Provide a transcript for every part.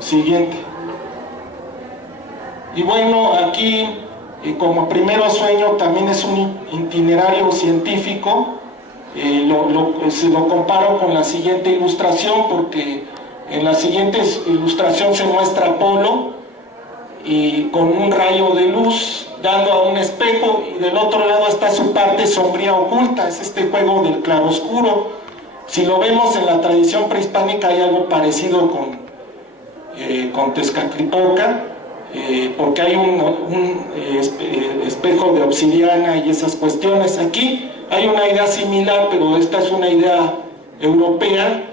Siguiente. Y bueno, aquí como primero sueño también es un itinerario científico. Se lo comparo con la siguiente ilustración, porque en la siguiente ilustración se muestra Apolo y con un rayo de luz dando a un espejo, y del otro lado está su parte sombría oculta. Es este juego del claroscuro. Si lo vemos en la tradición prehispánica hay algo parecido con Tezcatlipoca, porque hay un espejo de obsidiana y esas cuestiones. Aquí hay una idea similar, pero esta es una idea europea,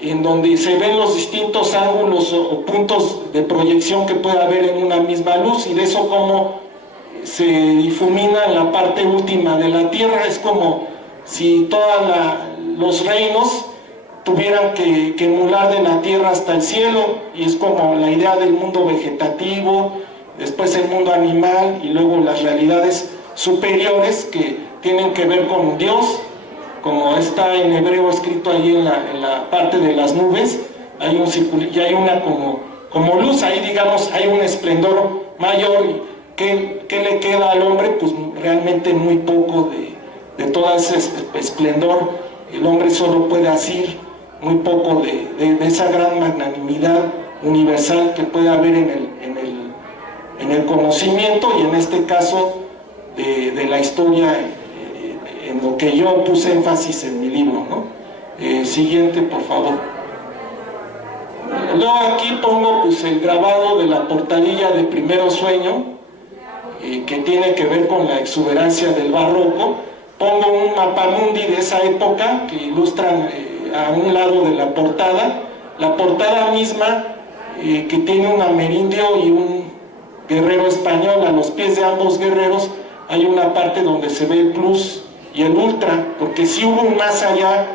en donde se ven los distintos ángulos o puntos de proyección que puede haber en una misma luz, y de eso cómo se difumina en la parte última de la Tierra. Es como si todos los reinos tuvieran que emular de la tierra hasta el cielo, y es como la idea del mundo vegetativo, después el mundo animal, y luego las realidades superiores que tienen que ver con Dios, como está en hebreo escrito ahí en la parte de las nubes. Hay un círculo y hay una como luz, ahí digamos hay un esplendor mayor. ¿Qué le queda al hombre? Pues realmente muy poco de todo ese esplendor. El hombre solo puede asir muy poco de esa gran magnanimidad universal que puede haber en el conocimiento, y en este caso de la historia, en lo que yo puse énfasis en mi libro, ¿no? Siguiente, por favor. Luego aquí pongo pues el grabado de la portadilla de Primero Sueño, que tiene que ver con la exuberancia del barroco. Pongo un mapamundi de esa época que ilustran a un lado de la portada misma, que tiene un amerindio y un guerrero español. A los pies de ambos guerreros hay una parte donde se ve el plus y el ultra, porque sí hubo un más allá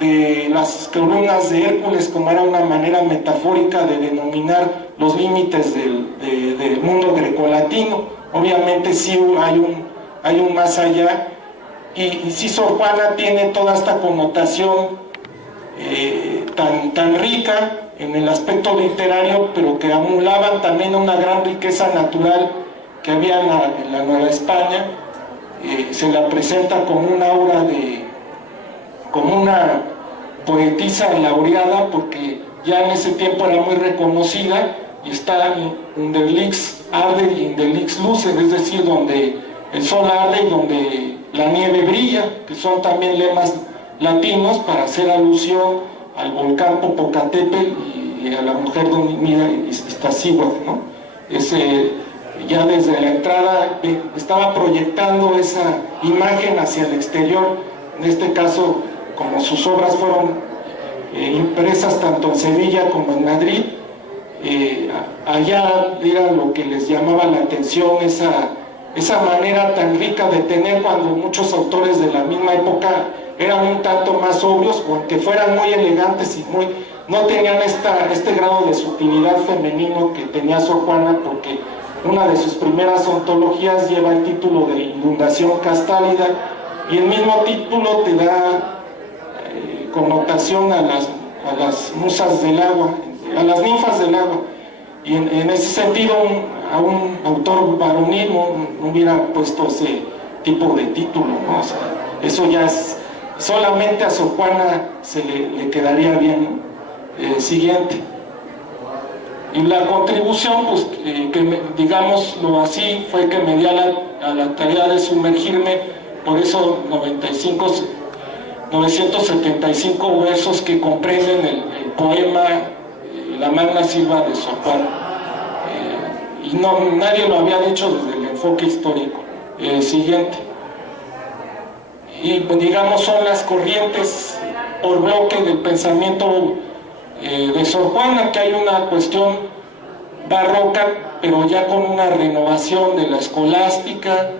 de las columnas de Hércules, como era una manera metafórica de denominar los límites del mundo grecolatino. Obviamente sí hay un más allá, y sí Sor Juana tiene toda esta connotación tan rica en el aspecto literario, pero que acumulaban también una gran riqueza natural que había en la Nueva España. Se la presenta como un aura como una poetisa laureada, porque ya en ese tiempo era muy reconocida, y está in der Lix arde y in der Lix luce, es decir, donde el sol arde y donde la nieve brilla, que son también lemas latinos para hacer alusión al volcán Popocatépetl y a la mujer dormida Iztaccíhuatl, ¿no? Ya desde la entrada estaba proyectando esa imagen hacia el exterior. En este caso, como sus obras fueron impresas tanto en Sevilla como en Madrid, allá era lo que les llamaba la atención, esa manera tan rica de tener, cuando muchos autores de la misma época eran un tanto más sobrios, o aunque fueran muy elegantes y no tenían este grado de sutilidad femenino que tenía Sor Juana, porque una de sus primeras ontologías lleva el título de Inundación Castálida, y el mismo título te da connotación a las musas del agua, a las ninfas del agua, y en ese sentido a un autor varonil no hubiera puesto ese tipo de título, ¿no? O sea, eso ya es, solamente a Sor Juana se le quedaría bien, ¿no? Siguiente. Y la contribución, pues, digámoslo así, fue que me di a la tarea de sumergirme, por eso 975 versos que comprenden el poema La Magna Silva de Sor Juana. Y nadie lo había dicho desde el enfoque histórico. Siguiente. Y pues, digamos, son las corrientes por bloque del pensamiento de Sor Juana, que hay una cuestión barroca, pero ya con una renovación de la escolástica,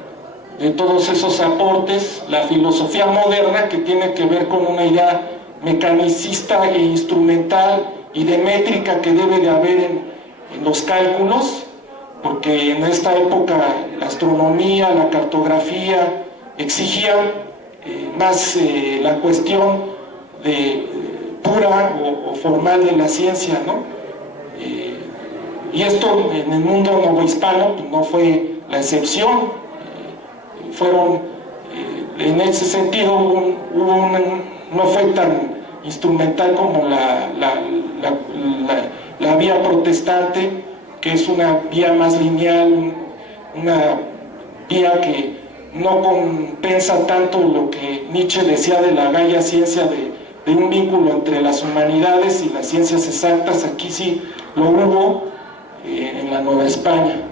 de todos esos aportes, la filosofía moderna, que tiene que ver con una idea mecanicista e instrumental y de métrica que debe de haber en los cálculos, porque en esta época la astronomía, la cartografía exigían más la cuestión pura o formal de la ciencia, ¿no? y esto en el mundo novohispano pues, no fue la excepción. En ese sentido no fue tan instrumental como la vía protestante, que es una vía más lineal, una vía que no compensa tanto lo que Nietzsche decía de la Gaia ciencia, de un vínculo entre las humanidades y las ciencias exactas. Aquí sí lo hubo en la Nueva España.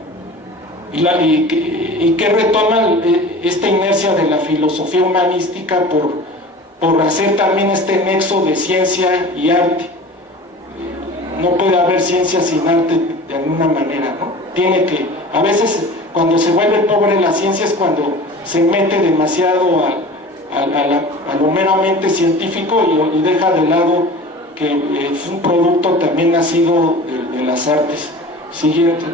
Y que retoma esta inercia de la filosofía humanística por hacer también este nexo de ciencia y arte. No puede haber ciencia sin arte de alguna manera, ¿no? A veces cuando se vuelve pobre la ciencia es cuando se mete demasiado a lo meramente científico y deja de lado que es un producto también nacido de las artes. Siguiente.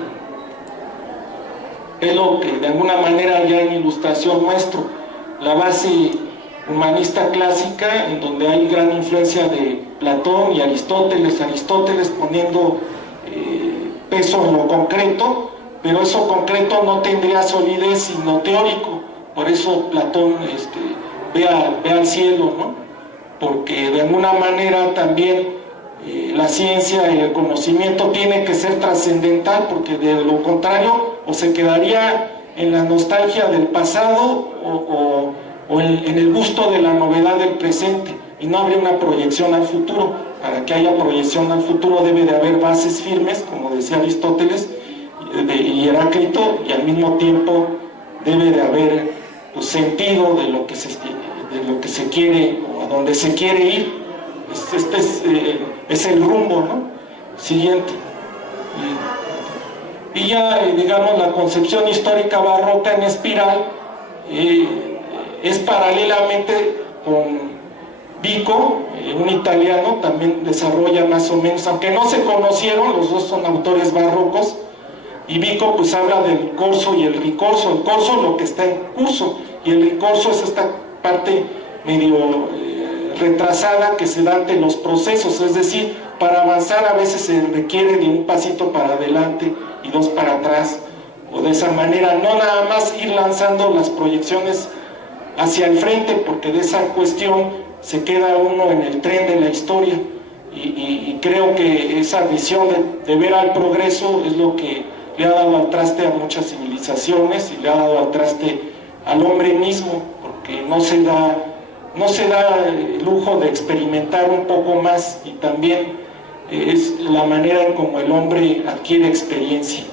Es lo que de alguna manera ya en ilustración muestro, la base humanista clásica, en donde hay gran influencia de Platón y Aristóteles poniendo peso en lo concreto, pero eso concreto no tendría solidez sino teórico. Por eso Platón ve al cielo, ¿no? Porque de alguna manera también la ciencia y el conocimiento tiene que ser trascendental, porque de lo contrario o se quedaría en la nostalgia del pasado o en el gusto de la novedad del presente, y no habría una proyección al futuro. Para que haya proyección al futuro debe de haber bases firmes, como decía Aristóteles y Heráclito, y al mismo tiempo debe de haber sentido de lo que se quiere o a donde se quiere ir. Es el rumbo, ¿no? Siguiente. Y ya, digamos, la concepción histórica barroca en espiral es paralelamente con Vico, un italiano, también desarrolla más o menos, aunque no se conocieron, los dos son autores barrocos, y Vico pues habla del corso y el ricorso. El corso lo que está en curso, y el ricorso es esta parte medio retrasada que se da ante los procesos, es decir, para avanzar a veces se requiere de un pasito para adelante y dos para atrás, o de esa manera, no nada más ir lanzando las proyecciones hacia el frente, porque de esa cuestión se queda uno en el tren de la historia, y creo que esa visión de ver al progreso es lo que le ha dado al traste a muchas civilizaciones y le ha dado al traste al hombre mismo, porque no se da el lujo de experimentar un poco más, y también es la manera en cómo el hombre adquiere experiencia.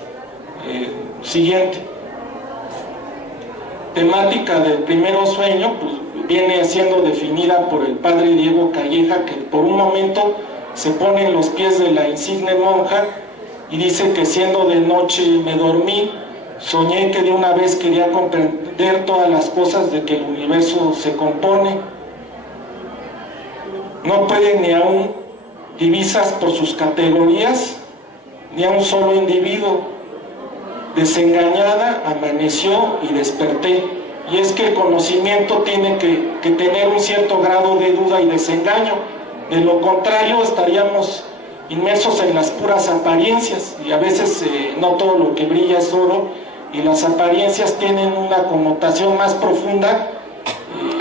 Siguiente. Temática del primero sueño, pues viene siendo definida por el padre Diego Calleja, que por un momento se pone en los pies de la insigne monja y dice que siendo de noche me dormí, soñé que de una vez quería comprender todas las cosas de que el universo se compone. No puede ni aún divisas por sus categorías, ni a un solo individuo. Desengañada, amaneció y desperté. Y es que el conocimiento tiene que tener un cierto grado de duda y desengaño. De lo contrario, estaríamos inmersos en las puras apariencias, y a veces no todo lo que brilla es oro, y las apariencias tienen una connotación más profunda.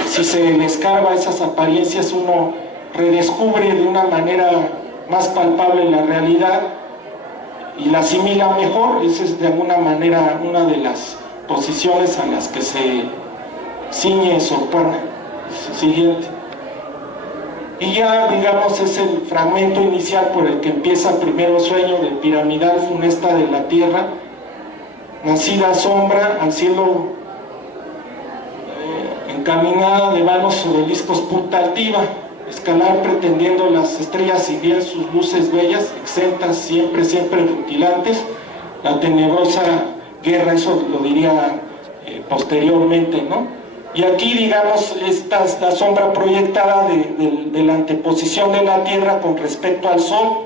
Si se le escarba esas apariencias, uno redescubre de una manera más palpable la realidad y la asimila mejor. Esa es de alguna manera una de las posiciones a las que se ciñe Sor Juana. Siguiente. Y ya, digamos, es el fragmento inicial por el que empieza el primero sueño del piramidal funesta de la tierra, nacida sombra al cielo, encaminada de vanos obeliscos punta altiva, escalar pretendiendo las estrellas y bien sus luces bellas, exentas, siempre rutilantes, la tenebrosa guerra, eso lo diría posteriormente, ¿no? Y aquí, digamos, esta es la sombra proyectada de la anteposición de la Tierra con respecto al Sol,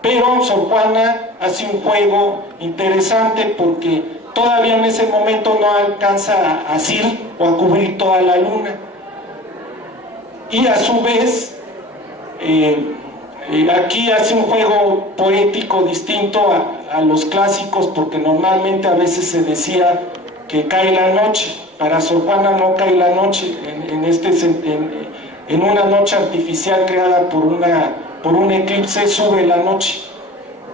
pero Sor Juana hace un juego interesante porque todavía en ese momento no alcanza a asir o a cubrir toda la luna. Y a su vez, Aquí hace un juego poético distinto a los clásicos, porque normalmente a veces se decía que cae la noche. Para Sor Juana no cae la noche, en una noche artificial creada por un eclipse sube la noche,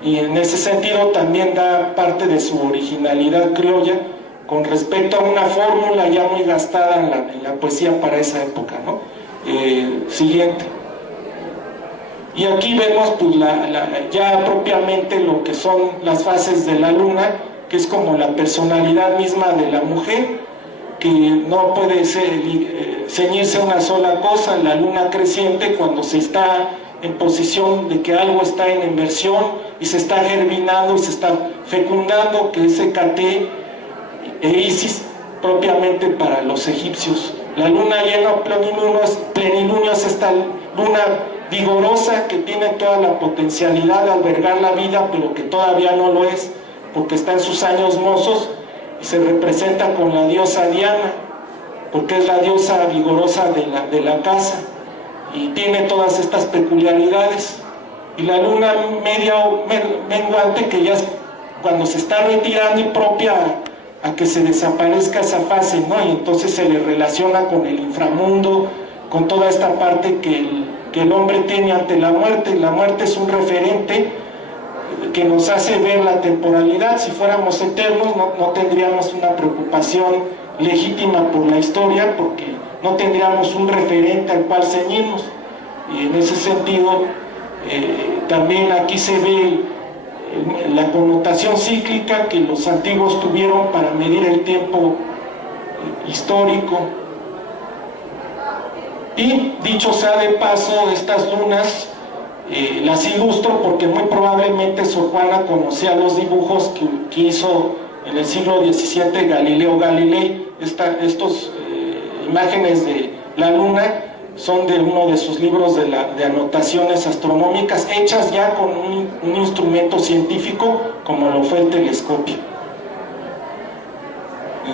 y en ese sentido también da parte de su originalidad criolla con respecto a una fórmula ya muy gastada en la poesía para esa época, ¿no? Siguiente. Y aquí vemos pues, ya propiamente lo que son las fases de la luna, que es como la personalidad misma de la mujer, que no puede ceñirse a una sola cosa. La luna creciente, cuando se está en posición de que algo está en inversión y se está germinando y se está fecundando, que es Hecate e Isis propiamente para los egipcios. La luna llena plenilunio es esta luna vigorosa que tiene toda la potencialidad de albergar la vida, pero que todavía no lo es, porque está en sus años mozos, y se representa con la diosa Diana, porque es la diosa vigorosa de la casa, y tiene todas estas peculiaridades. Y la luna media o menguante, que ya es cuando se está retirando y propia a que se desaparezca esa fase, ¿no? Y entonces se le relaciona con el inframundo, con toda esta parte que el hombre tiene ante la muerte. La muerte es un referente que nos hace ver la temporalidad. Si fuéramos eternos no tendríamos una preocupación legítima por la historia, porque no tendríamos un referente al cual ceñirnos. Y en ese sentido también aquí se ve la connotación cíclica que los antiguos tuvieron para medir el tiempo histórico. Y dicho sea de paso, estas lunas las ilustro porque muy probablemente Sor Juana conocía los dibujos que hizo en el siglo XVII Galileo Galilei. Estos imágenes de la luna son de uno de sus libros de anotaciones astronómicas, hechas ya con un instrumento científico como lo fue el telescopio.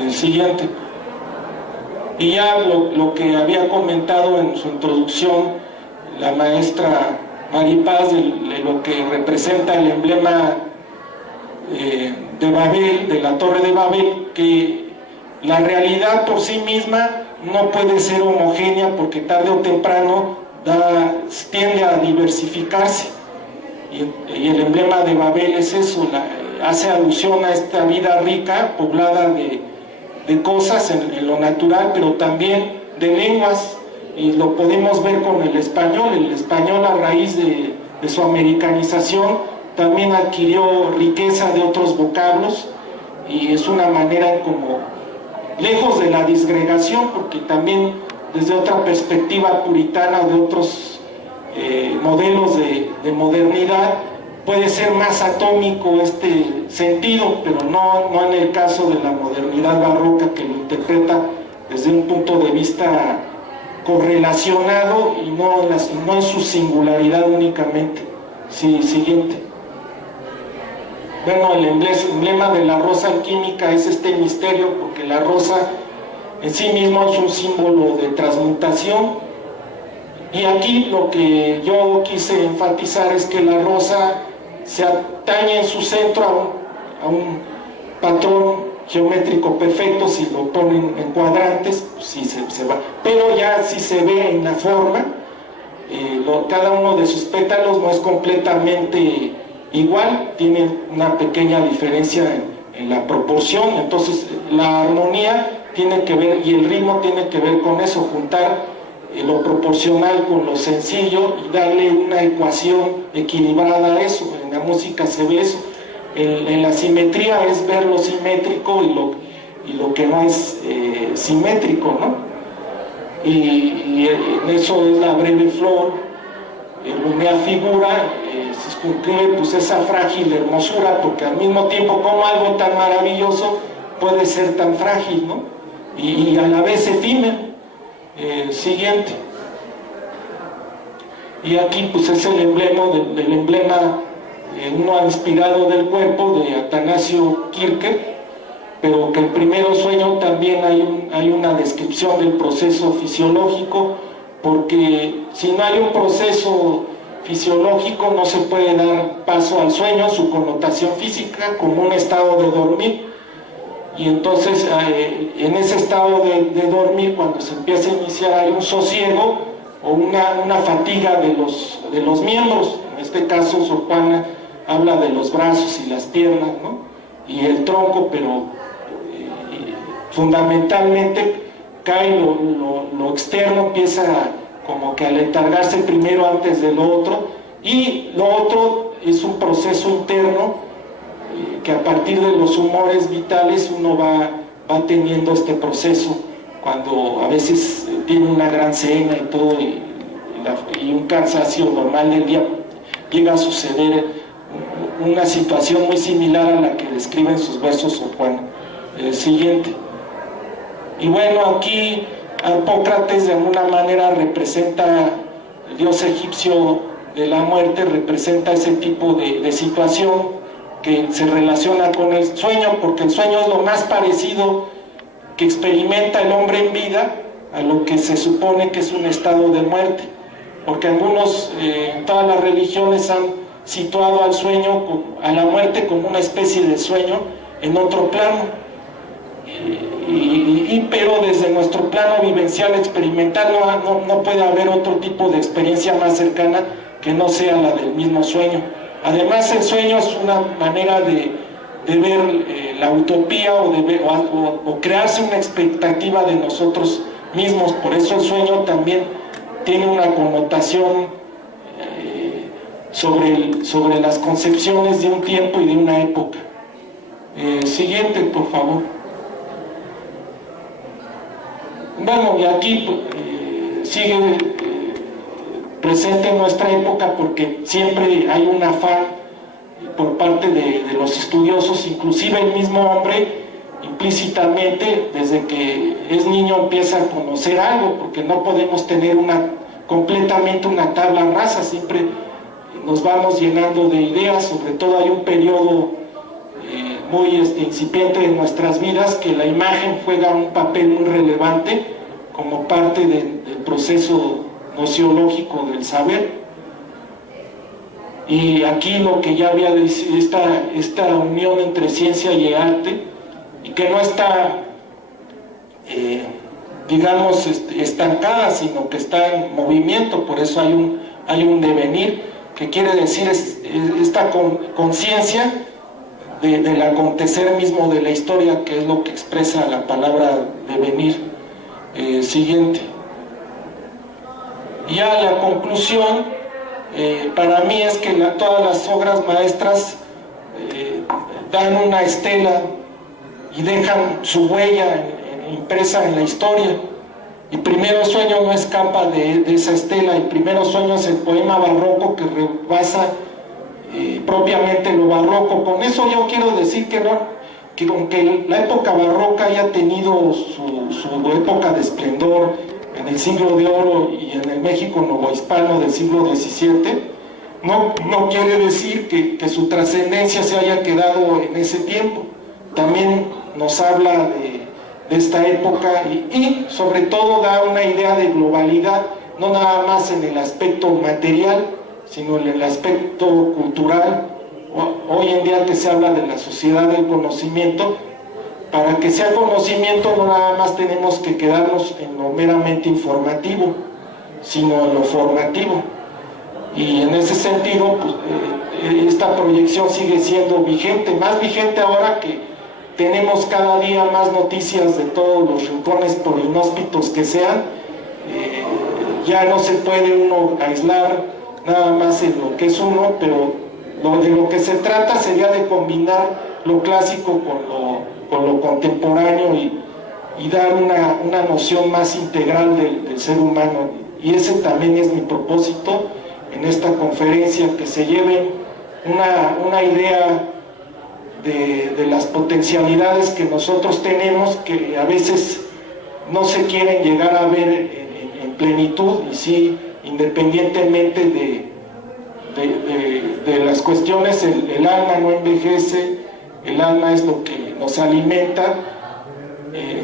Siguiente. Y ya lo que había comentado en su introducción la maestra Maripaz, de lo que representa el emblema de Babel, de la Torre de Babel, que la realidad por sí misma no puede ser homogénea, porque tarde o temprano tiende a diversificarse, y el emblema de Babel es eso, hace alusión a esta vida rica, poblada de cosas en lo natural, pero también de lenguas, y lo podemos ver con el español. El español, a raíz de su americanización, también adquirió riqueza de otros vocablos, y es una manera como, lejos de la disgregación, porque también desde otra perspectiva puritana, de otros modelos de modernidad, puede ser más atómico este sentido, pero no en el caso de la modernidad barroca, que lo interpreta desde un punto de vista correlacionado y no en su singularidad únicamente. Sí, siguiente. Bueno, el emblema de la rosa alquímica es este misterio, porque la rosa en sí mismo es un símbolo de transmutación, y aquí lo que yo quise enfatizar es que la rosa se atañe en su centro a un patrón geométrico perfecto. Si lo ponen en cuadrantes, pues sí se va, pero ya si se ve en la forma, cada uno de sus pétalos no es completamente igual, tiene una pequeña diferencia en la proporción. Entonces la armonía tiene que ver, y el ritmo tiene que ver con eso, juntar lo proporcional con lo sencillo y darle una ecuación equilibrada a eso. En la música se ve eso. En la simetría es ver lo simétrico y lo que no es simétrico, ¿no? Y en eso es la breve flor, lumea figura, se esculpe pues esa frágil hermosura, porque al mismo tiempo, como algo tan maravilloso puede ser tan frágil, ¿no? Y a la vez efímero. Siguiente. Y aquí pues es el emblema del emblema, uno inspirado del cuerpo, de Atanasio Kircher, pero que el primero sueño también hay una descripción del proceso fisiológico, porque si no hay un proceso fisiológico, no se puede dar paso al sueño, su connotación física, como un estado de dormir. Y entonces en ese estado de dormir, cuando se empieza a iniciar, hay un sosiego o una fatiga de los miembros. En este caso Sor Juana habla de los brazos y las piernas, ¿no? Y el tronco, pero fundamentalmente cae lo externo, empieza como que a letargarse primero antes de lo otro, y lo otro es un proceso interno que a partir de los humores vitales uno va teniendo este proceso, cuando a veces tiene una gran cena y todo, y un cansancio normal del día, llega a suceder una situación muy similar a la que describe en sus versos Sor Juana. Siguiente. Y bueno, aquí Harpócrates de alguna manera representa, el dios egipcio de la muerte, representa ese tipo de situación que se relaciona con el sueño, porque el sueño es lo más parecido que experimenta el hombre en vida a lo que se supone que es un estado de muerte, porque algunos, todas las religiones han situado al sueño, a la muerte, como una especie de sueño en otro plano, pero desde nuestro plano vivencial experimental no puede haber otro tipo de experiencia más cercana que no sea la del mismo sueño. Además, el sueño es una manera de ver la utopía o crearse una expectativa de nosotros mismos. Por eso el sueño también tiene una connotación sobre las concepciones de un tiempo y de una época. Siguiente, por favor. Bueno, y aquí sigue presente en nuestra época, porque siempre hay un afán por parte de los estudiosos, inclusive el mismo hombre implícitamente desde que es niño empieza a conocer algo, porque no podemos tener completamente una tabla rasa, siempre nos vamos llenando de ideas. Sobre todo hay un periodo muy incipiente de nuestras vidas que la imagen juega un papel muy relevante como parte del proceso nociológico del saber. Y aquí lo que ya había dicho, esta unión entre ciencia y arte, y que no está digamos estancada, sino que está en movimiento. Por eso hay un devenir, que quiere decir esta conciencia del acontecer mismo de la historia, que es lo que expresa la palabra devenir. Siguiente. Ya la conclusión para mí es que todas las obras maestras dan una estela y dejan su huella impresa en la historia. Y Primero Sueño no escapa de esa estela. Y Primero Sueño es el poema barroco que rebasa propiamente lo barroco. Con eso yo quiero decir que aunque la época barroca haya tenido su época de esplendor en el siglo de oro y en el México novohispano del siglo XVII, no quiere decir que su trascendencia se haya quedado en ese tiempo. También nos habla de esta época y sobre todo da una idea de globalidad, no nada más en el aspecto material, sino en el aspecto cultural. Hoy en día que se habla de la sociedad del conocimiento, para que sea conocimiento no nada más tenemos que quedarnos en lo meramente informativo, sino en lo formativo. Y en ese sentido, pues, esta proyección sigue siendo vigente, más vigente ahora que tenemos cada día más noticias de todos los rincones, por inhóspitos que sean. Ya no se puede uno aislar nada más en lo que es uno, pero de lo que se trata sería de combinar lo clásico con lo contemporáneo y dar una noción más integral del ser humano. Y ese también es mi propósito en esta conferencia, que se lleven una idea de las potencialidades que nosotros tenemos, que a veces no se quieren llegar a ver en plenitud, y sí, independientemente de las cuestiones, el alma no envejece, el alma es lo que nos alimenta,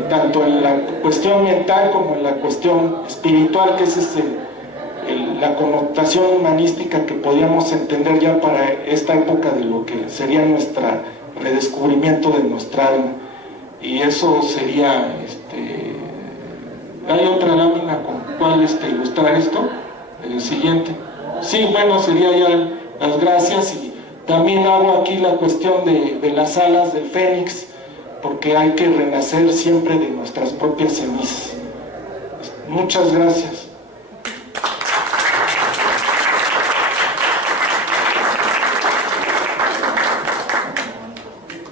tanto en la cuestión mental como en la cuestión espiritual, que ese es la connotación humanística que podíamos entender ya para esta época de lo que sería nuestro redescubrimiento de nuestra alma. Y eso sería, ¿hay otra lámina con cuál ilustrar esto? El siguiente. Sí, bueno, sería ya las gracias, y también hago aquí la cuestión de las alas del Fénix, porque hay que renacer siempre de nuestras propias cenizas. Muchas gracias.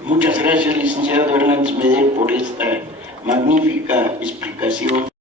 Muchas gracias, licenciado Hernández Meder, por esta magnífica explicación.